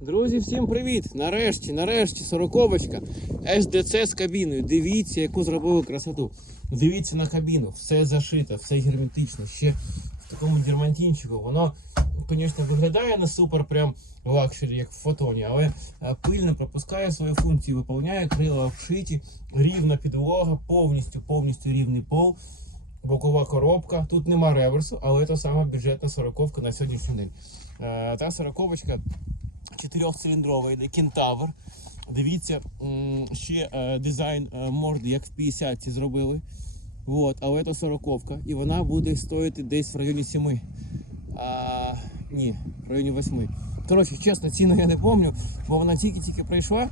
Друзі, всім привіт! Нарешті, нарешті, сороковочка SDC з кабіною. Дивіться, яку зробили красоту. Дивіться на кабіну, все зашито, все герметично, ще в такому дермантинчику. Воно, звісно, виглядає не супер, прям лакшері, як в фотоні, але е, пильно пропускає свою функцію, виповняє крила обшиті, рівна підлога, повністю, повністю рівний пол. Бокова коробка. Тут нема реверсу, але це сама бюджетна сороковка на сьогоднішній день. Е, Та сороковочка чотирьохциліндрова йде кентавр. Дивіться, ще е, дизайн е, морди, як в 50 зробили. От, але це сороковка. І вона буде стоїти десь в районі 7. Ні, в районі 8. Коротше, чесно, ціну я не пам'ятаю, бо вона тільки-тільки прийшла.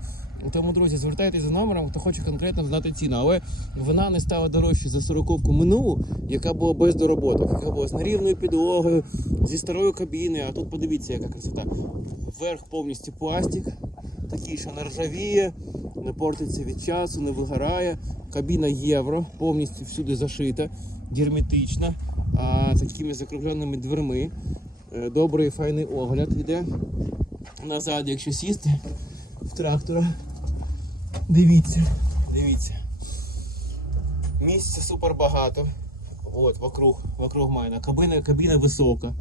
Тому, друзі, звертайтеся за номером, хто хоче конкретно знати ціну. Але вона не стала дорожче за сороковку минулу, яка була без дороботок, яка була з нерівною підлогою, зі старою кабіною. А тут подивіться, яка красота. Верх повністю пластик, такий, що не ржавіє, не портиться від часу, не вигорає. Кабіна євро, повністю всюди зашита, герметична, а, такими закругленими дверми. Е, Добрий файний огляд іде. Назад, якщо сісти в трактора. Дивіться, дивіться. Місця супер багато. От, вокруг, вокруг мене. Кабіна, кабіна висока.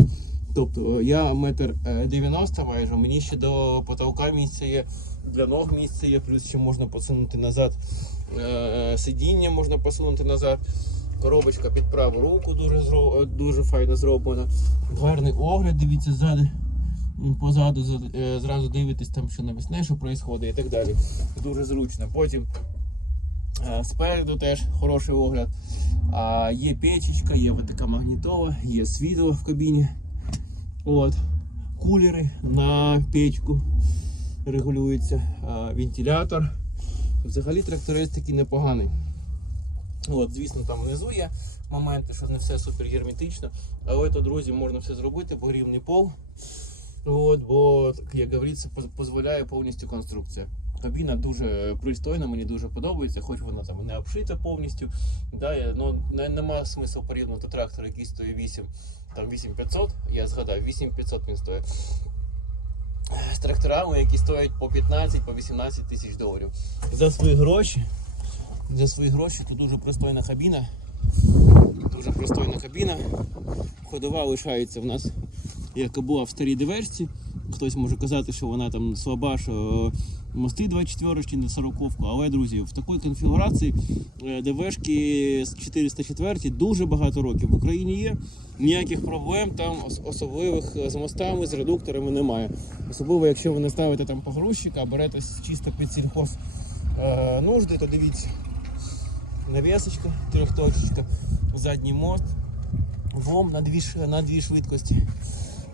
Тобто е, я метр е, 90 майже, мені ще до потолка місця є, для ног місце є, плюс ще можна посунути назад е, сидіння, можна посунути назад. Коробочка під праву руку дуже, е, дуже файно зроблена. Гарний огляд, дивіться ззаду. М, Позаду е, зразу дивитесь там, що навесне, що відбувається і так далі. Дуже зручно. Потім е, спереду теж хороший огляд. А, є печечка, є така магнітола, є світло в кабіні. От. Кулери на печку регулюється, вентилятор. Взагалі тракторист такий непоганий. От, звісно, там внизу є моменти, що не все супер герметично, але то, друзі, можна все зробити, бо рівний пол. От, бо, як говориться, дозволяє повністю конструкція. Кабіна дуже пристойна, мені дуже подобається, хоч вона там не обшита повністю. Да, ну, не, нема смислу порівнювати трактор, який стоїть 8, там 8500, я згадав, 8500 він стоїть. З тракторами, які стоять по 15 по 18 тисяч доларів. За свої гроші, за свої гроші тут дуже пристойна кабіна. Дуже пристойна кабіна. Ходова лишається в нас, як була в старій диверсії. Хтось може казати, що вона там слаба, що мости 24 чи не 40 але, друзі, в такій конфігурації е, ДВшки з 404 дуже багато років в Україні є. Ніяких проблем там особливих е, з мостами, з редукторами немає. Особливо, якщо ви не ставите там погрузчика, берете чисто під сільхоз е, нужди, то дивіться. Навісочка, трьохточечка, задній мост, ВОМ на дві, на дві швидкості,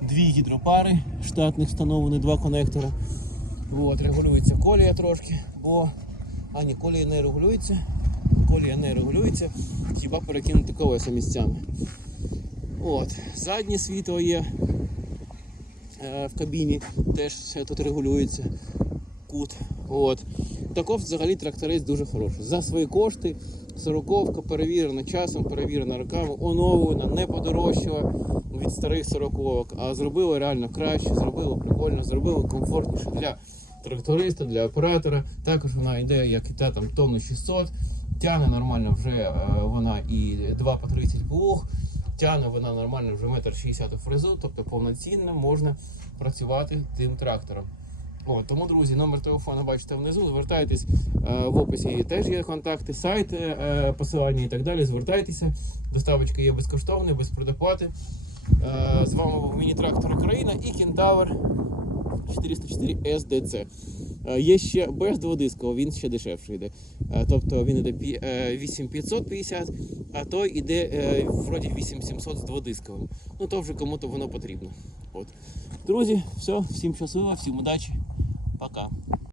дві гідропари штатних встановлені, два конектора. От, регулюється колія трошки, бо а колія не регулюється. Колія не регулюється, хіба перекинути колеса місцями. От, заднє світло є е, в кабіні, теж все тут регулюється. Кут. От. Таков взагалі тракторист дуже хороший. За свої кошти, сороковка перевірена часом, перевірена роками, оновлена, не подорожчала від старих сороковок, а зробила реально краще, зробила прикольно, зробила комфортніше для тракториста, для оператора. Також вона йде, як і та там тонну 600, тягне нормально вже е, вона і 2 по 30 плуг, тягне вона нормально вже метр 60 фрезу, тобто повноцінно можна працювати тим трактором. О, тому, друзі, номер телефону бачите внизу. Звертайтесь е, в описі теж є контакти, сайт, е, посилання і так далі. Звертайтеся. Доставочка є безкоштовною, без предоплати. Е, з вами був Міні-трактор Україна і Кентавр 404 SDC. Е, є ще без дводискового, він ще дешевший йде. Е, тобто він йде е, 8550, а той іде е, вроді 8700 з дводисковим. Ну то вже кому-то воно потрібно. От. Друзі, все, всім щасливо, всім удачі. Пока.